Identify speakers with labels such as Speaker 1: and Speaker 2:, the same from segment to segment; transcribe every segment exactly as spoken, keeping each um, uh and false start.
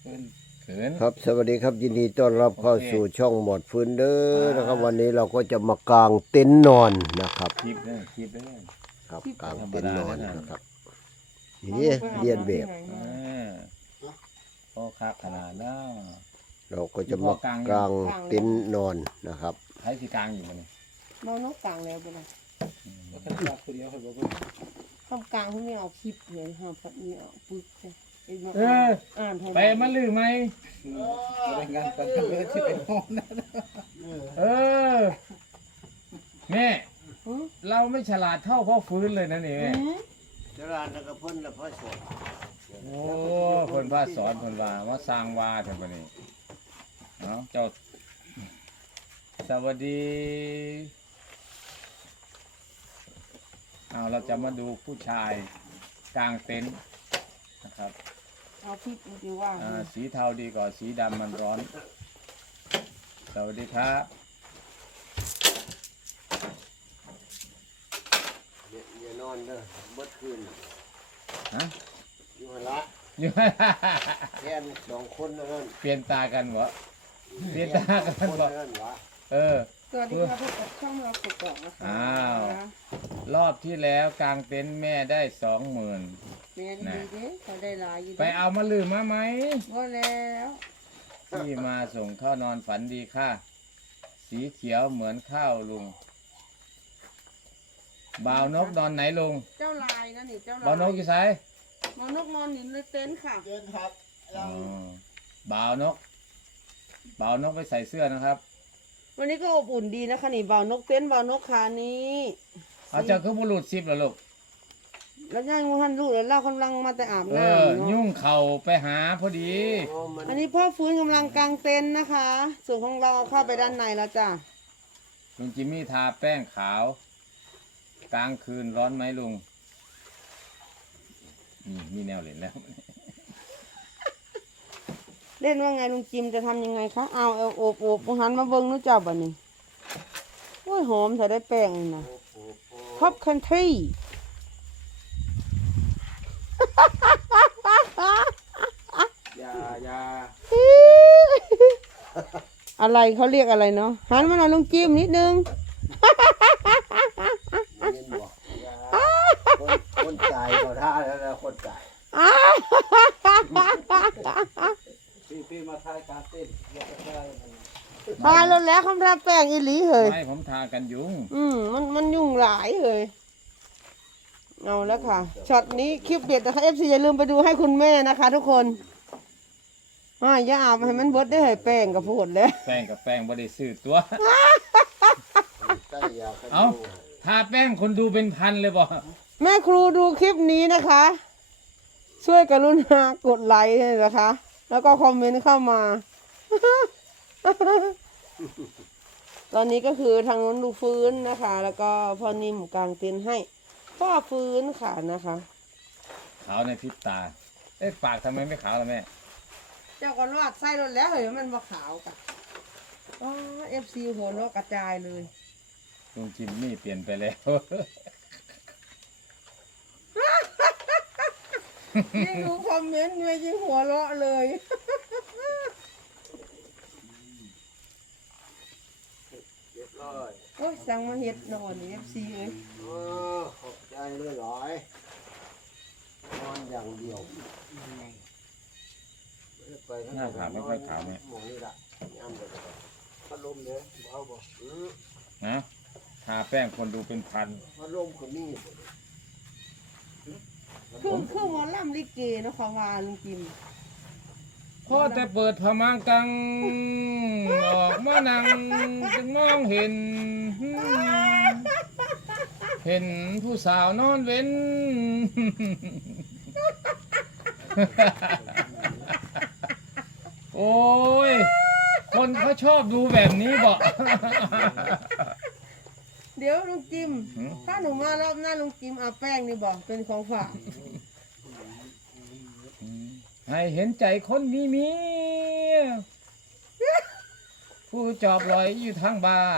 Speaker 1: ครับสวัสดีครับยินดีต้อนรับเข้าสู่ช่องหมดฟื้นเด้อนะครับวันนี้เราก็จะมากางเต็นท์นอนนะครับ
Speaker 2: คลิปเด้อคลิปเด้อ
Speaker 1: ครับกางเต็นท์นอนนะครับนี่เรียนแบบ
Speaker 2: เออโอ้ครับขนาดนั้น
Speaker 1: เราก็จะมากางเต็นท์นอนนะครับ
Speaker 2: ใช้สีกลางอยู่มัน
Speaker 3: เมานกกลางแล้วบ่ล่ะ
Speaker 4: ก็ท่านกลางคนเดียวครับบอกว่า
Speaker 3: ข้ามกลางเขาไม่เอาคลิปเลยห้ามพัดนี่เอาปึกใช่
Speaker 2: เออ
Speaker 3: อ่านเท่า
Speaker 2: ไปมาลือไหม
Speaker 4: รายงานกันทั้งเรื่องที่เป็นห้องนะ
Speaker 2: เออแม่เราไม่ฉลาดเท่าพ่อฟื้นเลยนะนี่แม่
Speaker 1: จรานแล้วก็พ่นแล้วพ่อสอน
Speaker 2: โอ้เพิ่นว่าสอนเพิ่นว่าว่าสร้างว่าเท่านี้เนาะเจ้าสวัสดีเอาเราจะมาดูผู้ชายกลางเต็นท์นะครับ
Speaker 3: เอาคลิปมันจะว่า
Speaker 2: อ่าสีเทาดีกว่าสีดำมันร้อน สวัสดีครับ
Speaker 1: อย่านอนเด้อเบิดคืน
Speaker 2: ฮะ
Speaker 1: อยู่หั่นละ
Speaker 2: อยู่
Speaker 1: แค่สองคนนั่น
Speaker 2: เปลี่ยนตากันเหรอเปลี่ยนตากัน
Speaker 1: คน
Speaker 2: เหรอ
Speaker 1: นั่นวะ
Speaker 2: เออ
Speaker 3: สวัสดีครับพบกับช่องเรากดอกนะคะ
Speaker 2: อ้าว รอบที่แล้วกลางเต็นท์แม่ได้สองหมื่น
Speaker 3: เรียนดีเด้เขาได้หลายอยู่
Speaker 2: ไปเอามาลืมมาไหม
Speaker 3: ก็แล้ว
Speaker 2: ที่มาส่งเข้านอนฝันดีค่ะ สีเขียวเหมือนข้าวลุงบ่าวนกนอนไหนลุง
Speaker 3: เจ้าลายนะนี่เจ้าลาย
Speaker 2: บ่าวนกอยู่ไส
Speaker 3: เมานกนอนอยู่ในเต็นท์ค่ะ
Speaker 4: เดินครับ
Speaker 2: อ๋อบ่าวนกบ่าวนกไปใส่เสื้อนะครับ
Speaker 3: วันนี้ก็อบอุ่นดีนะคะนี่บ่าวนกเต็นท์บ่าวนกขานี้
Speaker 2: เอาเจ้าคือบุรุษสิบเหรอลูก
Speaker 3: แล้วย่างมูฮันลูกแล้วเล่ากำลังมาแต่อาบ
Speaker 2: เอ
Speaker 3: น้
Speaker 2: อ
Speaker 3: ำ
Speaker 2: ยุ่
Speaker 3: เนาะ
Speaker 2: งเข่าไปหาพอดี
Speaker 1: โอ้มัน
Speaker 3: อันนี้พ่อฟื้นกำลังกางเต็นท์นะคะ ส่วนของเราเอาเข้าไปด้านในแล้วจ้ะ
Speaker 2: ลุงจิมมี่ทาแป้งขาว กลางคืนร้อนไหมลุงนี่มีแนวเล่นแล้ว
Speaker 3: เล่นว่าไงลุงจิมจะทำยังไงคะเอาเอาโอบโอบหันมาเบิ้งนู้เจ้าบัดนี้โอ้ยหอมถ้าได้แป้งนี่นะท็อปคันทรี
Speaker 4: ยายา
Speaker 3: อะไรเขาเรียกอะไรเนาะหันมาหน่อยลุงจิมนิดนึง
Speaker 1: เงินบอกคนคนจ่ายเขาท่าแล้วนะคนจ่าย
Speaker 4: ปีปีมาทายการเต้นแล้วก็ได้
Speaker 3: ทาแล้วแล้วเขาทาแป้งอีหลีเหย
Speaker 2: ไม่ผมทากันยุง
Speaker 3: อืมมันมันยุ่งหลายเลยเอาแล้วค่ะช็อตนี้คลิปเด็ดนะคะเอฟซีอย่าลืมไปดูให้คุณแม่นะคะ ทุกคนอ่าอย่าอาบให้มันเบดได้ให้แป้งกับโพดแล้ว
Speaker 2: แป้งกับแป้งบ่ได้ซื้อตัว
Speaker 1: ใส่ยากัน
Speaker 2: เอ้า ทาแป้งคนดูเป็นพันเลยบ่
Speaker 3: แม่ครูดูคลิปนี้นะคะ ช่วยกรุณากดไลค์นะคะ แล้วก็คอมเมนต์เข้ามา ตอนนี้ก็คือทางนู้นดูฟื้นนะคะ แล้วก็พ่อนิ่มกลางเต็นท์ให้พ่อฟื้นค่ะนะคะ
Speaker 2: ขาวในพริบตา เอ๊ะปากทำไมไม่ขาวล่ะแม่
Speaker 3: เจ้าก็รอดไส้รถแล้วเหรอมันมาขาวกันอ๋อเอฟซีหัวเราะกระจายเลย
Speaker 2: ลุงจิมมี่เปลี่ยนไปแล้ว
Speaker 3: ยิ่งดูคอมเมนต์เนี่ยยิ่งหัวเราะเลย
Speaker 1: เรียบร้อย
Speaker 3: โอ้ยสั่งมาเฮ็ดนอนเอฟซีเลย
Speaker 1: เออขอบใจเลยหลายนอนอย่างเดียว
Speaker 2: หน้าขาวไม่ค่อยขาวเนี่ย
Speaker 1: หมองนี่ละย่ำเลย
Speaker 4: พัดลมเด้อเบาบ่
Speaker 1: อืม
Speaker 2: นะทาแป้งคนดูเป็นพัน
Speaker 1: พัดลมคนนี้
Speaker 3: คือคือหมอลำลิเกเนาะเขาว่าลุงจิม
Speaker 2: พอแต่เปิดพมังกัง ออกมานั่งจึงมองเห็น เห็นผู้สาวนอนเว้น โอ้ย คนเขาชอบดูแบบนี้บอก
Speaker 3: เดี๋ยวลุงจิม
Speaker 2: หืม
Speaker 3: ถ้าหนูมารอบหน้าลุงจิมเอาแป้งนี่บอกเป็นของฝาก
Speaker 2: ให้เห็นใจคนมีเมียผู้จอบลอยอยู่ทางบ้าน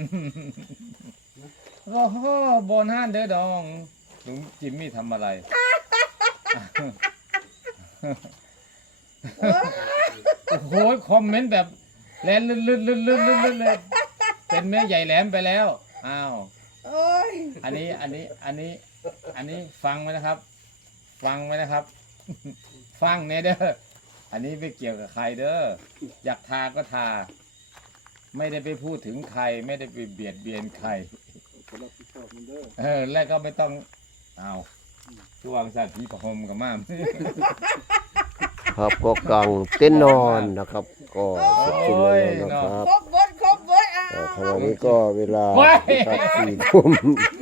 Speaker 2: รอบนห้านเด้อดองลุงจิมมี่ทำอะไร
Speaker 3: โอ๊ย
Speaker 2: โอ้ยคอมเมนต์แบบแลนลื่นลื่นลื่นลื่นลื่นลื่นเลยเป็นแม่ใหญ่แหลมไปแล้วอ้าว
Speaker 3: โอ้ย
Speaker 2: อันนี้อันนี้อันนี้ อันนี้ฟังไว้นะครับ ฟังไว้นะครับ ฟังเนี่ยเด้ออันนี้ไม่เกี่ยวกับใครเด้ออยากทาก็ทา ไม่ได้ไปพูดถึงใคร ไม่ได้ไปเบียดเบียนใคร
Speaker 4: คนรับผิดชอบมันเด้อ
Speaker 2: เออแล้วก็ไม่ต้องเอาคือวางสัตว์ผีประหมกับม่าม
Speaker 1: ครับก็กางเต็นท์นอนนะครับ ก็เสร็จสิ้นแล้วนะครับ
Speaker 3: ครบเบิดครบเบิดอ่ะ
Speaker 1: อ่าขณะนี้ก็เวลา
Speaker 2: โอ้ย
Speaker 1: นะครับสี่ทุ่ม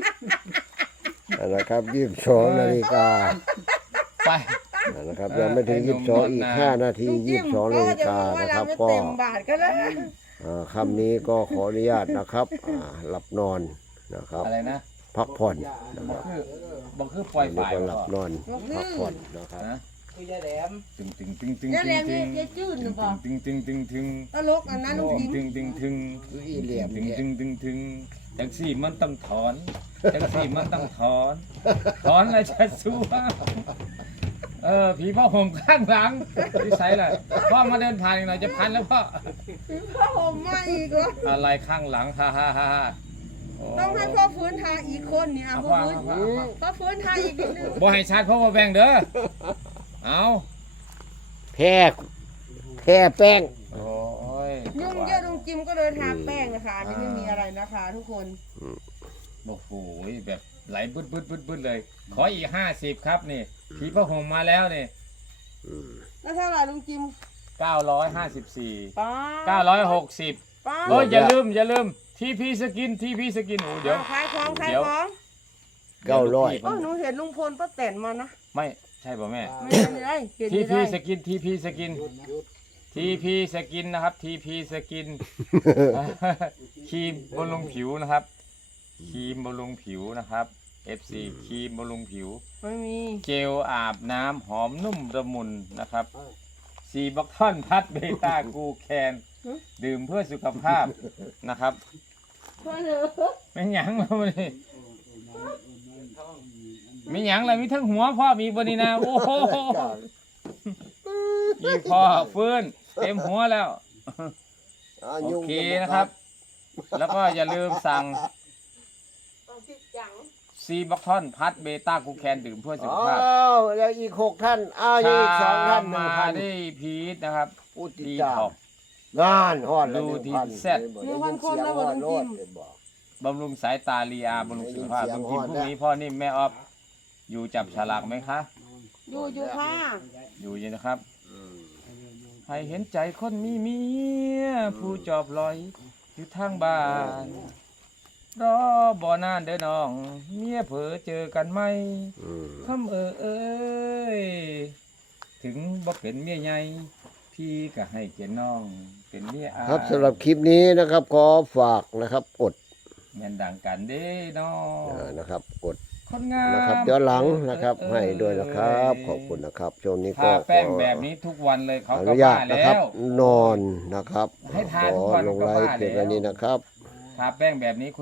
Speaker 1: นะครับยี่สิบสองนาฬิกา
Speaker 2: ไป
Speaker 1: นะครับยังไม่ถึง
Speaker 2: ไอ้หนุ่
Speaker 1: ยี่สิ
Speaker 2: ม
Speaker 1: บสอง
Speaker 2: นอน
Speaker 1: อีก
Speaker 2: นาน
Speaker 1: ห้านาที
Speaker 3: ลุง
Speaker 1: ยี่
Speaker 3: จิ้
Speaker 1: สิ
Speaker 3: ม
Speaker 1: บสองนาฬิกา
Speaker 3: ก็
Speaker 1: นะ
Speaker 3: จะ
Speaker 1: ครับ
Speaker 3: บอกว่า
Speaker 1: ก็
Speaker 3: เราไม่เต็มบาทก็แล้ว
Speaker 1: อ่าคำนี้ก็ขออนุญาตนะครับอ่าหลับนอนนะครับ
Speaker 2: อะไรนะ
Speaker 1: พักผ่อนนะค
Speaker 2: บอ
Speaker 1: รั
Speaker 2: ก
Speaker 1: บ
Speaker 2: คือบอกคือปล่อย
Speaker 1: นี่
Speaker 2: ฝ่าย
Speaker 1: ก็ห
Speaker 2: เหร
Speaker 1: ลั
Speaker 2: อบ
Speaker 1: นอนพักผ่อนนะครับ
Speaker 2: นะ
Speaker 4: คือยายแหลม
Speaker 2: ตึงตึงตึงตึง
Speaker 3: นั่นแหละ
Speaker 2: ตึ
Speaker 3: มี
Speaker 2: ง
Speaker 3: เยจืดหรือเปล่า
Speaker 2: ตึงตึงตึงตึง
Speaker 3: ตลกอันนั้นลุงจิ้ม
Speaker 2: ตึงตึงตึง
Speaker 1: คืออีเหลี่ยม
Speaker 2: ตึง
Speaker 1: เนี่ย
Speaker 2: ตึงตึงตึงจังสี่มันต้องถอนจังสี่มันต้องถอน ถอนอะไรจะสู้วะเออผีพ่อห่มข้างหลังที่ใส่เลยพ่อมาเดินผ่านอีกหน่อยจะพันแล้วพ่อ
Speaker 3: พ่อผมมาอีกเหรอ
Speaker 2: อะไรข้างหลังฮ่าฮ่าฮ่าโ
Speaker 3: ต้องให้พ่อฟื้นทาอีกคนเนี่ย
Speaker 2: เอา
Speaker 3: พ่อ
Speaker 2: พ่อ
Speaker 3: ฟื้น
Speaker 2: เอาพ่อเอาพ่อ
Speaker 3: พ่อฟื้นทาอีกนิดนึง
Speaker 2: บ่ให้ชาร์จเพราะว่าแบ่งเด้อเอา
Speaker 1: แพ้แพ้แป้ง
Speaker 2: โอ้ย
Speaker 3: ยุ่งเยอะลุงจิ้มก็เลยทาแป้งนะคะอันนี้ไม่มีอะไรนะคะ ทุกคน
Speaker 2: โอ้โหแบบไหลบึดบึดบึดบึดเลย ขออีกห้าสิบครับนี่ผีพ่อห่มมาแล้วนี่
Speaker 3: แล้วเท่าไหร่ลุงจิ้ม
Speaker 2: เก้าร้อยห้าสิบสี่
Speaker 3: ป้า
Speaker 2: เก้าร้อยหกสิบ
Speaker 3: ป้า
Speaker 2: โอ้ยอย่าลืมอย่าลืมทีพีสกินทีพีสกินโอ้เดี๋ยว
Speaker 3: ขายของขาย
Speaker 2: เดี๋ยว
Speaker 3: ของ
Speaker 1: เก้าร้อย
Speaker 3: โอ้หนูเห็นลุงพลป้าแตนมานะ
Speaker 2: ไม่ใช่ป่ะแม่
Speaker 3: ไม่เป็นไรเห็น
Speaker 2: ที
Speaker 3: ไม่
Speaker 2: พี
Speaker 3: ได้
Speaker 2: สกินทีพีสกินทีพีสกินนะครับทีพีสกินครีมบำรุงผิวนะครับครีมบำรุงผิวนะครับ เอฟ ซี ครีมบำรุงผิว
Speaker 3: ไม่มี
Speaker 2: เจลอาบน้ำหอมนุ่มละมุนนะครับซีบักทอนพัดเบต้ากูแคนดื่มเพื่อสุขภาพนะครับ
Speaker 3: พ่อเหรอ
Speaker 2: ไม่หยังแล้วนี่ไม่หยังเลยมีทั้งหัวพ่อมีบนนี้นะโอ้โหอีพ่อฟื้นเต็มหัวแล้ว
Speaker 1: อ่า
Speaker 2: โอ
Speaker 1: ยุ่ง
Speaker 2: เคนะครับ แล้วก็อย่าลืมสั่ง
Speaker 3: เอาสิจัง
Speaker 2: ซีบักทอนพัดเบต้ากูแคนดื่มเพื่อสุข
Speaker 1: อ้
Speaker 2: ภาพ
Speaker 1: าวแล้วอีกหกท่านอ้าวอีกสองท่านหนึ่ง
Speaker 2: มา
Speaker 1: พัน
Speaker 2: ได้พีทนะครับ
Speaker 1: ผู้ติด
Speaker 2: ดี
Speaker 1: ตา
Speaker 2: ท็
Speaker 1: ม
Speaker 2: อก
Speaker 1: งานฮอดแล้ว
Speaker 2: ดู
Speaker 1: หนึ่งพัน
Speaker 2: ที่แซ่บ
Speaker 3: หนึ่งพันคนแล้วเหรอลุงจิ้ม
Speaker 2: บำรุงสายตาลีอาบำรุงสุขภาพ
Speaker 1: ได้ยิ
Speaker 2: ลุ
Speaker 1: น
Speaker 2: ง
Speaker 1: เสี
Speaker 2: กิ
Speaker 1: ย
Speaker 2: น
Speaker 1: ง
Speaker 2: พรุ่
Speaker 1: ฮอด
Speaker 2: งนี้พ่อนิ่มแม่ออฟอยู่จับฉลากไหมคะ
Speaker 3: อยู่อยู่ค่ะ
Speaker 2: อยู่อยู่นะครับ ให้เห็นใจคนมีเมียผู้จอบลอย อยู่ทางบ้านรอบ่อนานเด้อน้อง เมียเผลอเจอกันไหม
Speaker 1: อืม
Speaker 2: คำเออเอ้ยถึงบ่เป็นเมียใหญ่พี่ก็ให้เกียรติน้อง เป็นเมียอา
Speaker 1: ครับสำหรับคลิปนี้นะครับขอฝากนะครับกด
Speaker 2: แม่นดังกันเด้น้อง
Speaker 1: เอ่อนะครับกด
Speaker 2: คนงาม
Speaker 1: นะครับย้อนหลังนะครับให้ด้วยนะครับ ขอบคุณนะครับช่วงนี้ก็
Speaker 2: ทา
Speaker 1: ข
Speaker 2: แป้ง
Speaker 1: อ
Speaker 2: แบบนี้ทุกวันเลยเขา
Speaker 1: อ
Speaker 2: ก็
Speaker 1: นุญา
Speaker 2: บ้า
Speaker 1: ตนะ
Speaker 2: แล้
Speaker 1: ครับ
Speaker 2: วน
Speaker 1: อนนะครับ
Speaker 2: ให้ทา
Speaker 1: ข
Speaker 2: ทุ
Speaker 1: อก
Speaker 2: วัน
Speaker 1: ลง
Speaker 2: ก็
Speaker 1: ไล
Speaker 2: บ้า
Speaker 1: ฟ์เพียง
Speaker 2: แล้ว
Speaker 1: แค่นี้นะครับ
Speaker 2: ทาแป้งแบบนี้